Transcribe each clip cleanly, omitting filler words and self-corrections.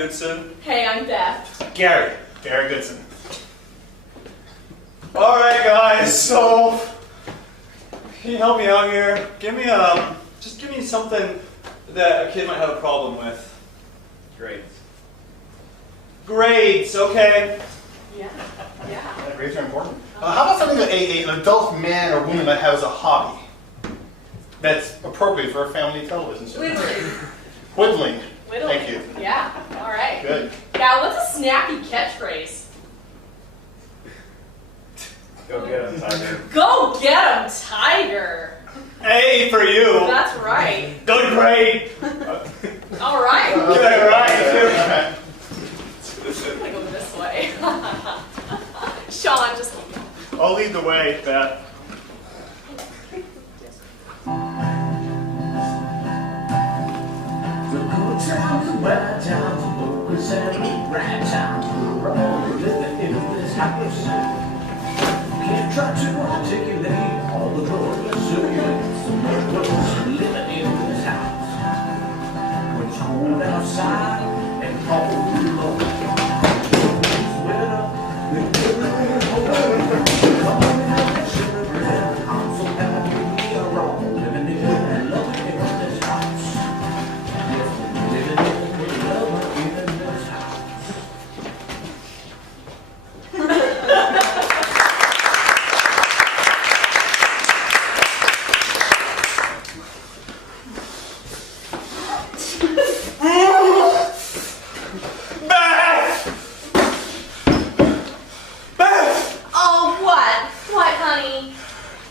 Goodson. Hey, I'm Beth. Gary Goodson. Alright guys, so can you help me out here? Just give me something that a kid might have a problem with. Grades, okay. Yeah. Grades are important. How about something that an adult man or woman might have as a hobby that's appropriate for a family television show? Whittling. Whittling. Thank you. Yeah, all right. Good. Now, what's a snappy catchphrase? Go get him, Tiger. Go get 'em, Tiger. A for you. That's right. Good grade. All right. Get that right. I'm gonna go this way. Sean, just keep going. I'll lead the way, Beth. The good times, the bad times, the bogus and the rad times, we're all living in this house. Can't try to articulate all the glorious circulates, the miracles living in this house. When it's cold outside and cold below, sweater, we're living home. Coming out and shivering, I'm so happy we are all living in and loving in this house.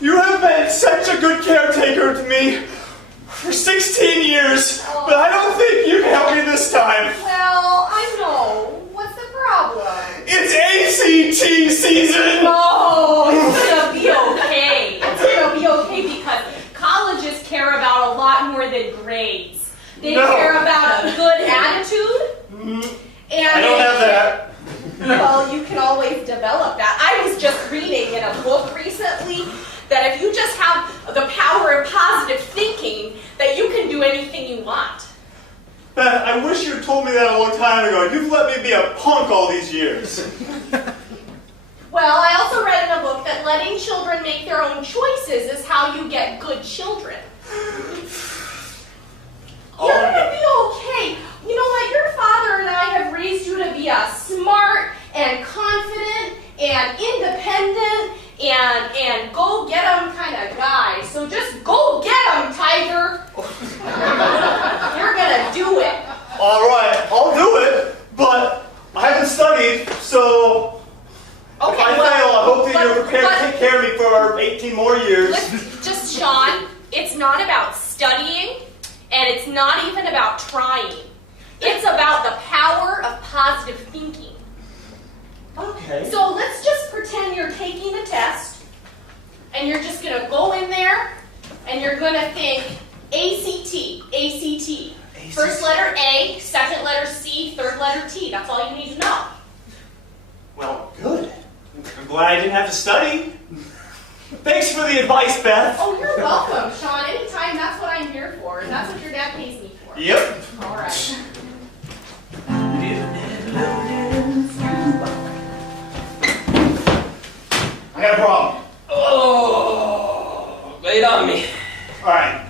You have been such a good caretaker to me for 16 years, but I don't think you can help me this time. Well, I know. What's the problem? It's ACT season! Oh, it's gonna be okay. It's gonna be okay because colleges care about a lot more than grades. They care about a good attitude. And I don't have that. Well, you can always develop that. I was just reading in a book recently that if you just have the power of positive thinking, that you can do anything you want. Beth, I wish you had told me that a long time ago. You've let me be a punk all these years. Well, I also read in a book that letting children make their own choices is how you get good children. You're gonna be okay. You know what? Your father and I have raised you to be a smart and confident and independent and go get 'em kind of guy. So just go get 'em, Tiger. You're gonna do it. All right, I'll do it, but I haven't studied, so Okay, if I fail, I hope that you're prepared to take care of me for 18 more years. Just, Sean, it's not about studying, and it's not even about trying. It's about the power of positive thinking. Okay. So let's just pretend you're taking the test, and you're just going to go in there, and you're going to think ACT. First letter A, second letter C, third letter T. That's all you need to know. Well, good. I'm glad I didn't have to study. Thanks for the advice, Beth. Oh, you're welcome, Sean. Anytime, that's what I'm here for, and that's what your dad pays me for. Yep. All right. I got a problem. Oh, lay it on me. Alright,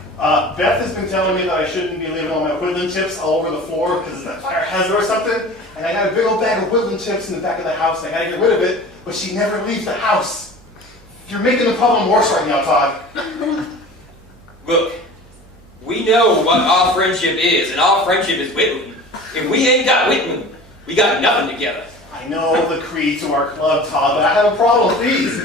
Beth has been telling me that I shouldn't be leaving all my woodland chips all over the floor because it's a fire hazard or something. And I got a big old bag of woodland chips in the back of the house and I gotta get rid of it, but she never leaves the house. You're making the problem worse right now, Todd. Look, we know what our friendship is, and our friendship is whittling. If we ain't got whittling, we got nothing together. I know the creed to our club, Todd, but I have a problem, please.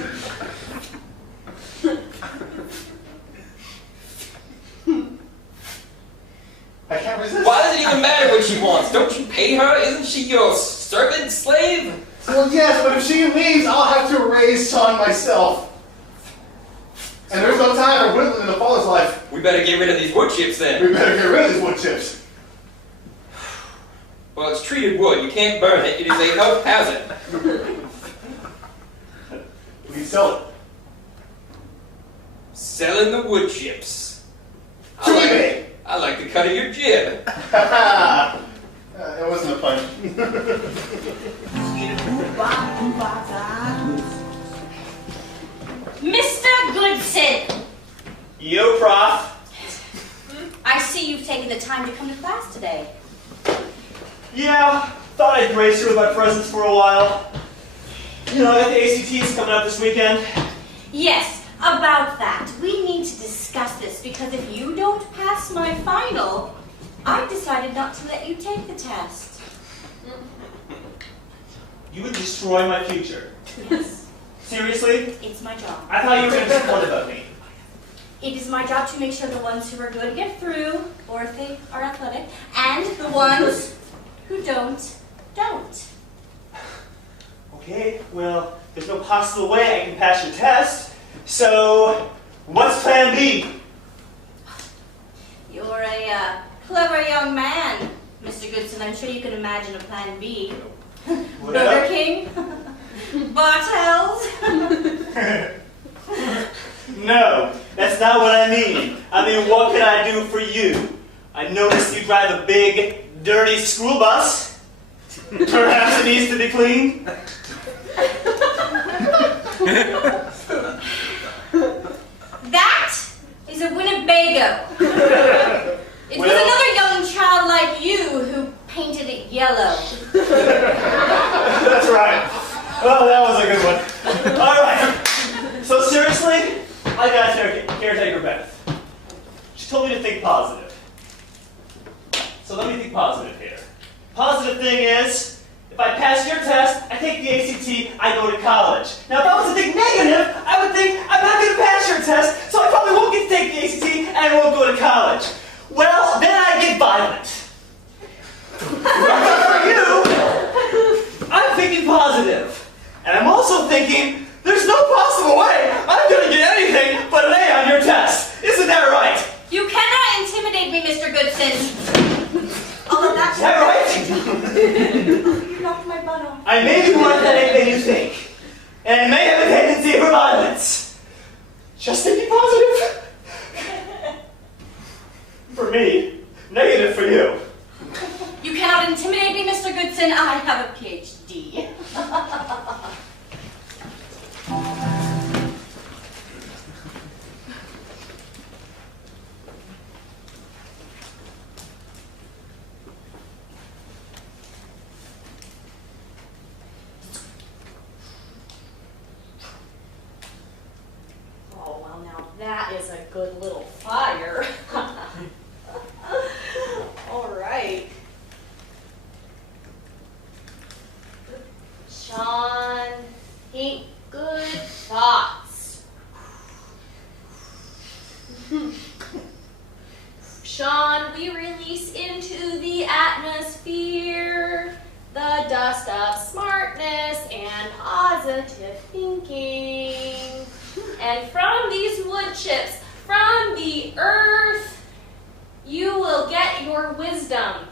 I can't resist. Why does it even matter what she wants? Don't you pay her? Isn't she your servant slave? Well, yes, but if she leaves, I'll have to raise Sean myself. And there's no time for whittling in the father's life. We better get rid of these wood chips then. We better get rid of these wood chips. Well, it's treated wood. You can't burn it. It is a health hazard. We can sell it. Selling the wood chips. To eBay. I like the cut of your jib. It wasn't a pun. Mr. Goodson! Yo, Prof. I see you've taken the time to come to class today. Yeah, thought I'd grace you with my presence for a while. You know, I got the ACTs coming up this weekend. Yes, about that. We need to discuss this because if you don't pass my final, I've decided not to let you take the test. You would destroy my future. Yes. Seriously? It's my job. I thought you were going to be one about me. It is my job to make sure the ones who are good get through, or if they are athletic, and the ones who don't. Okay, well, there's no possible way I can pass your test. So, what's plan B? You're a clever young man, Mr. Goodson. I'm sure you can imagine a plan B. Burger King? Bartels? No, that's not what I mean. I mean, what can I do for you? I noticed you drive a big, dirty school bus. Perhaps it needs to be cleaned. That is a Winnebago. It was another young child like you who painted it yellow. That's right. Well, that was a good one. All right. So seriously, I got caretaker Beth. She told me to think positive. So let me think positive here. Positive thing is, if I pass your test, I take the ACT, I go to college. Now, if I was to think negative, I would think I'm not going to pass your test, so I probably won't get to take the ACT and I won't go to college. Well, then I get violent. For you, I'm thinking positive. And I'm also thinking, there's no possible way I'm going to get anything but an A on your test. Isn't that right? You cannot intimidate me, Mr. Goodson. Although that's Is that right? You knocked my butt off. I may be more athletic than you think. And I may have a tendency for violence. Just thinking positive. For me, negative for you. You cannot intimidate me, Mr. Goodson. I have a PhD. Oh, well, now that is a good little fire. All right. Sean, think good thoughts. Sean, we release into the atmosphere the dust of smartness and positive thinking. And from these wood chips, from the earth, you will get your wisdom.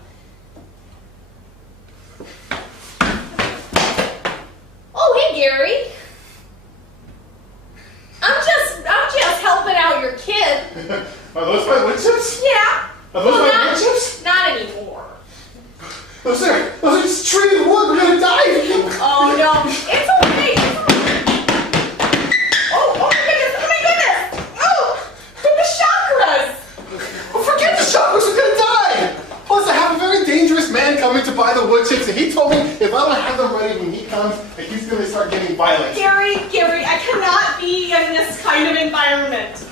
Oh, hey, Gary. I'm just helping out your kid. Are those my wood chips? Yeah. Are those my wood chips? Not anymore. Those are just trees of wood. We're gonna die. Oh, no. It's okay. Oh my goodness. Oh, the chakras. Forget the chakras. We're gonna die. Plus, I have a very dangerous man coming to buy the wood chips, and he told me if I don't have them ready when he comes, that he's gonna start getting violent. Gary, I cannot be in this kind of environment.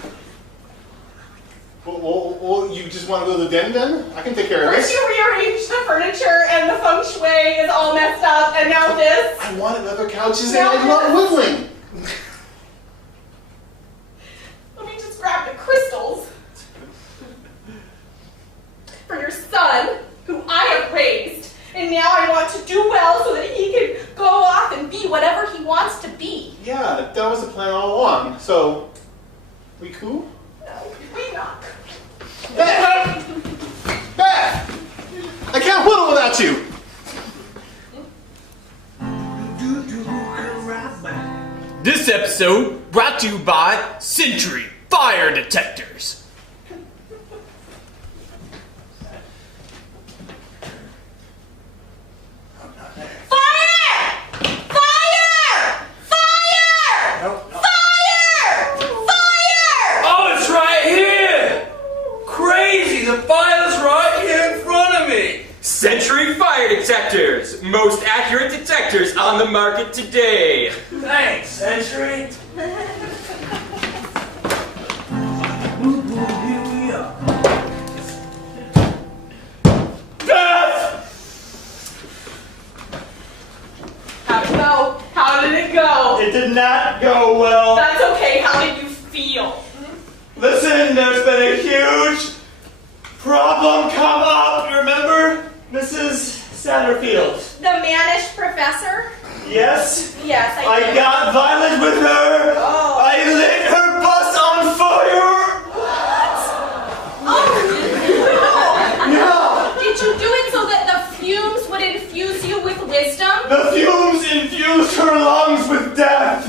Well, you just want to go to the den then? I can take care of First this. you rearrange the furniture and the feng shui is all messed up, and now this. I wanted leather couches and Now I love woodland. Let me just grab the crystals for your son, who I have raised, and now I want to do well so that he can go off and be whatever he wants to be. Yeah, that was the plan all along. So, we cool? No, we not. Beth! Beth! I can't whittle without you! This episode brought to you by Century Fire Detectors. Fire! Fire! the market today. Thanks, Century. Here we are. Beth! How'd it go? How did it go? It did not go well. That's okay. How did you feel? Listen, there's been a huge problem come up. You remember Mrs. Satterfield? The mannish professor? Yes? Yes, I I did. got violent with her. Oh. I lit her bus on fire. Oh, no. Yeah. Did you do it so that the fumes would infuse you with wisdom? The fumes infused her lungs with death.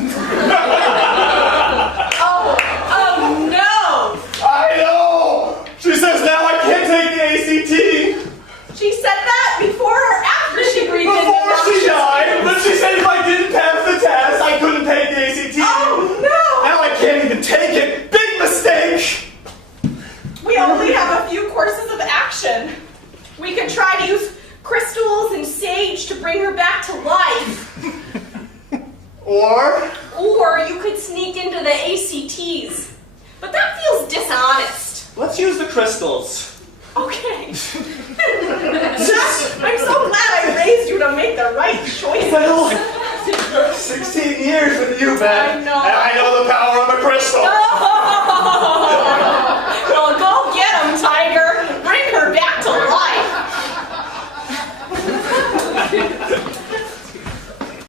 Oh no! I know. She says now I can't take the ACT. She said that before or after she breathed in the Before she noxious died, fumes? but she said if I didn't pass the test, I couldn't take the ACT. Oh no! Now I can't even take it. Big mistake. We only have a few courses of action. We could try to use crystals and sage to bring her back to life. Or you could sneak into the ACTs. But that feels dishonest. Let's use the crystals. Okay. I'm so glad I raised you to make the right choices. Well, 16 years with you, Beth. I know. And I know the power of a crystal. Oh,